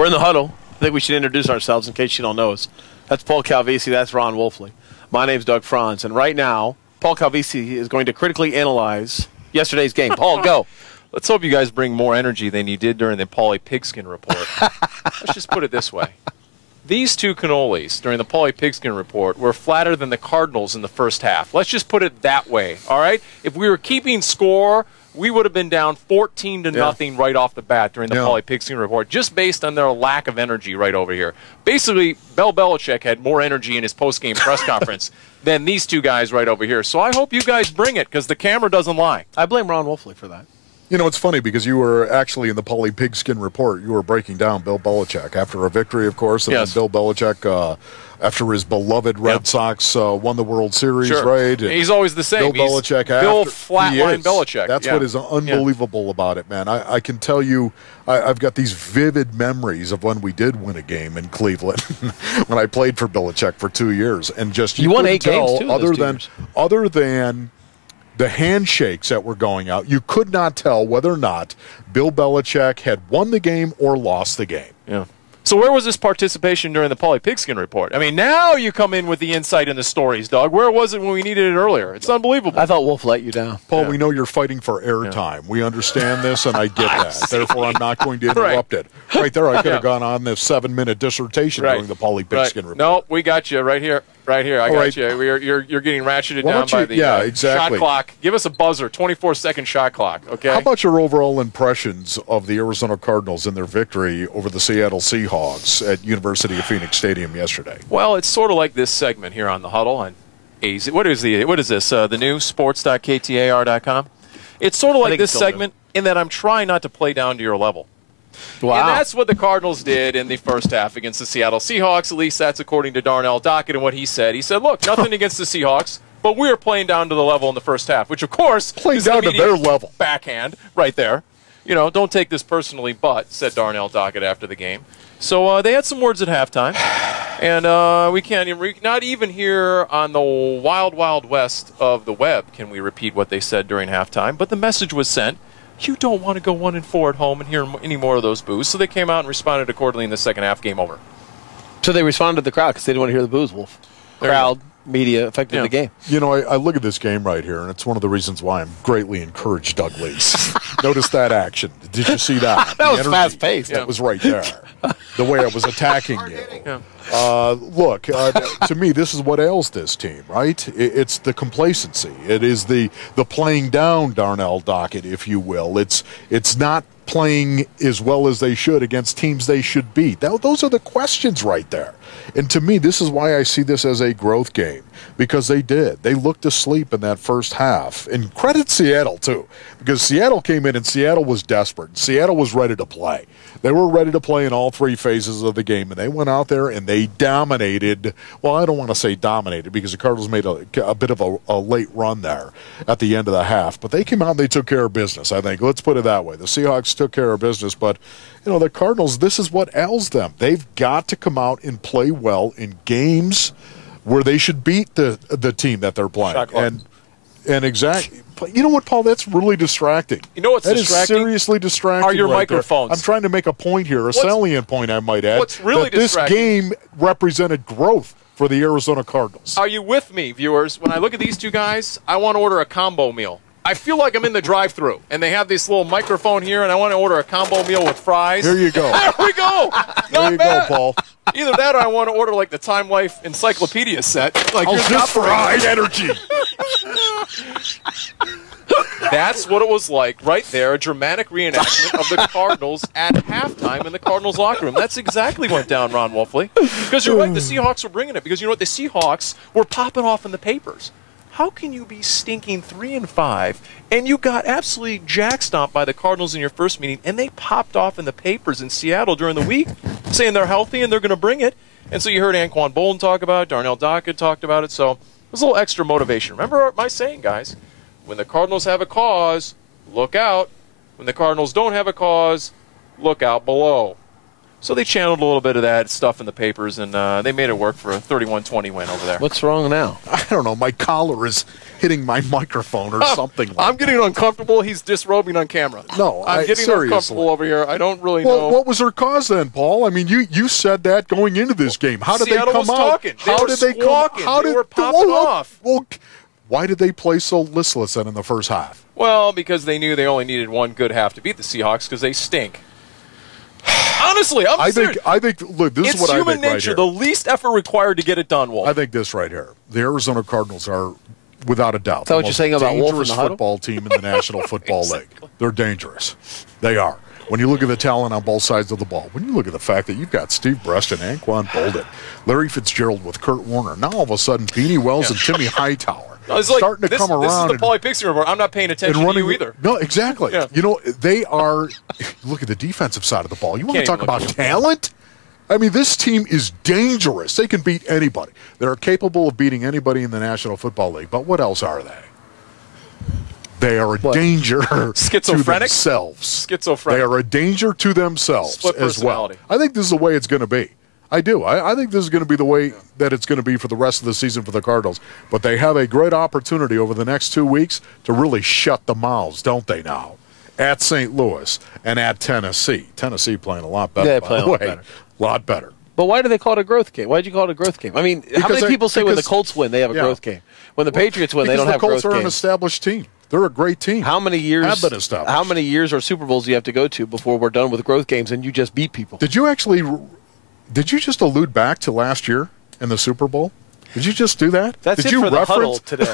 We're in the huddle. I think we should introduce ourselves in case you don't know us. That's Paul Calvisi. That's Ron Wolfley. My name's Doug Franz. And right now, Paul Calvisi is going to critically analyze yesterday's game. Paul, go. Let's hope you guys bring more energy than you did during the Paulie Pigskin Report. Let's just put it this way. These two cannolis during the Paulie Pigskin Report were flatter than the Cardinals in the first half. Let's just put it that way, all right? If we were keeping score, we would have been down 14-0 right off the bat during the Paulie Pigskin Report, just based on their lack of energy right over here. Basically, Bill Belichick had more energy in his post-game press conference than these two guys right over here. So I hope you guys bring it, because the camera doesn't lie. I blame Ron Wolfley for that. You know, it's funny because you were actually in the Paulie Pigskin Report. You were breaking down Bill Belichick after a victory, of course. And then Bill Belichick, after his beloved Red Sox won the World Series, right? And he's always the same. Bill Belichick Bill Flatline Belichick. That's what is unbelievable about it, man. I can tell you, I've got these vivid memories of when we did win a game in Cleveland when I played for Belichick for 2 years. And just you won 8 games, too, other than the handshakes that were going out, you could not tell whether or not Bill Belichick had won the game or lost the game. Yeah. So where was this participation during the Paulie Pigskin Report? I mean, now you come in with the insight and the stories, Doug. Where was it when we needed it earlier? It's unbelievable. I thought Wolf let you down. Paul, we know you're fighting for airtime. We understand this, and I get that. Therefore, I'm not going to interrupt it. Right there, I could have gone on this 7-minute dissertation during the Paulie Pigskin Report. No, we got you right here. Right here, I got you. You're getting ratcheted down by the shot clock. Give us a buzzer, 24-second shot clock, okay? How about your overall impressions of the Arizona Cardinals in their victory over the Seattle Seahawks at University of Phoenix Stadium yesterday? Well, it's sort of like this segment here on the Huddle on AZ. What is this? The new sports.ktar.com? It's sort of like this segment in that I'm trying not to play down to your level. Wow. And that's what the Cardinals did in the first half against the Seattle Seahawks. At least that's according to Darnell Dockett and what he said. He said, look, nothing against the Seahawks, but we were playing down to the level in the first half, which, of course, playing down to their level. Backhand right there. You know, don't take this personally, but, said Darnell Dockett after the game. So they had some words at halftime, and we can't even, not even here on the wild, wild west of the web can we repeat what they said during halftime, but the message was sent. You don't want to go 1-4 at home and hear any more of those boos. So they came out and responded accordingly in the second half. Game over. So they responded to the crowd because they didn't want to hear the boos, Wolf. Crowd, media affected the game. You know, I look at this game right here, and it's one of the reasons why I'm greatly encouraged Doug Lees. Notice that action. Did you see that? That was fast-paced. That was right there. The way I was attacking you. Look, to me, this is what ails this team, right? It's the complacency. It is the playing down, Darnell Dockett, if you will. It's not playing as well as they should against teams they should beat. Those are the questions right there. And to me, this is why I see this as a growth game, because they did. They looked asleep in that first half. And credit Seattle, too, because Seattle came in and Seattle was desperate. Seattle was ready to play. They were ready to play in all 3 phases of the game, and they went out there and they dominated. Well, I don't want to say dominated because the Cardinals made a bit of a late run there at the end of the half. But they came out and they took care of business, I think. Let's put it that way. The Seahawks took care of business, but you know, the Cardinals, this is what ails them. They've got to come out and play well in games where they should beat the team that they're playing. And exactly. You know what, Paul? That's really distracting. You know what's distracting? That is seriously distracting. Are your microphones? There. I'm trying to make a point here, a salient point, I might add. What's really that distracting? This game represented growth for the Arizona Cardinals. Are you with me, viewers? When I look at these two guys, I want to order a combo meal. I feel like I'm in the drive-thru, and they have this little microphone here, and I want to order a combo meal with fries. Here you go. There we go. There you go, Paul. Either that or I want to order like the Time Life Encyclopedia set. Like just fried energy. That's what it was like right there, a dramatic reenactment of the Cardinals at halftime in the Cardinals locker room. That's exactly what went down, Ron Wolfley. Because you're right, the Seahawks were bringing it. Because you know what, the Seahawks were popping off in the papers. How can you be stinking 3-5 and you got absolutely jack-stomped by the Cardinals in your first meeting, and they popped off in the papers in Seattle during the week saying they're healthy and they're going to bring it? And so you heard Anquan Bolden talk about it, Darnell Dockett talked about it, so it was a little extra motivation. Remember my saying, guys, when the Cardinals have a cause, look out. When the Cardinals don't have a cause, look out below. So they channeled a little bit of that stuff in the papers, and they made it work for a 31-20 win over there. What's wrong now? I don't know. My collar is hitting my microphone or something like I'm getting uncomfortable. He's disrobing on camera. No, I'm getting seriously. uncomfortable over here. I don't really know. What was their cause then, Paul? I mean, you said that going into this game. How did Seattle they come was out? talking. They How were did they come? squawking. How They did were popping off. Well, why did they play so listless then in the first half? Well, because they knew they only needed one good half to beat the Seahawks because they stink. Honestly, I'm serious. I think. Look, this is what I think It's human nature. right The here. least effort required to get it done, Wolf. I think this right here. The Arizona Cardinals are, without a doubt, that what the you're saying about Wolf in dangerous the huddle? football team in the National Football League. They're dangerous. They are. When you look at the talent on both sides of the ball, when you look at the fact that you've got Steve Breast and Anquan Bolden, Larry Fitzgerald with Kurt Warner, now all of a sudden Beanie Wells and Timmy Hightower It's like, starting to come around. This is the Paulie Pixie report. I'm not paying attention to you either. No, exactly. Yeah. You know, they are. Look at the defensive side of the ball. You want to Can't talk even about look at talent? I mean, this team is dangerous. They can beat anybody. They're capable of beating anybody in the National Football League. But what else are they? They are a danger to Schizophrenic? themselves. Schizophrenic. They are a danger to themselves Split as well. personality. I think this is the way it's going to be. I do. I think this is going to be the way that it's going to be for the rest of the season for the Cardinals. But they have a great opportunity over the next 2 weeks to really shut the mouths, don't they now? At St. Louis and at Tennessee. Tennessee playing a lot better, They by play the a lot way. better. A lot better. But why do they call it a growth game? Why did you call it a growth game? I mean, how many people say when the Colts win, they have a growth game? When the Patriots win, they don't have growth games. Because the Colts are an established team. They're a great team. How many years have been established. How many years or Super Bowls do you have to go to before we're done with growth games and you just beat people? Did you just allude back to last year in the Super Bowl? Did you just do that? That's Did it you for the reference? huddle today.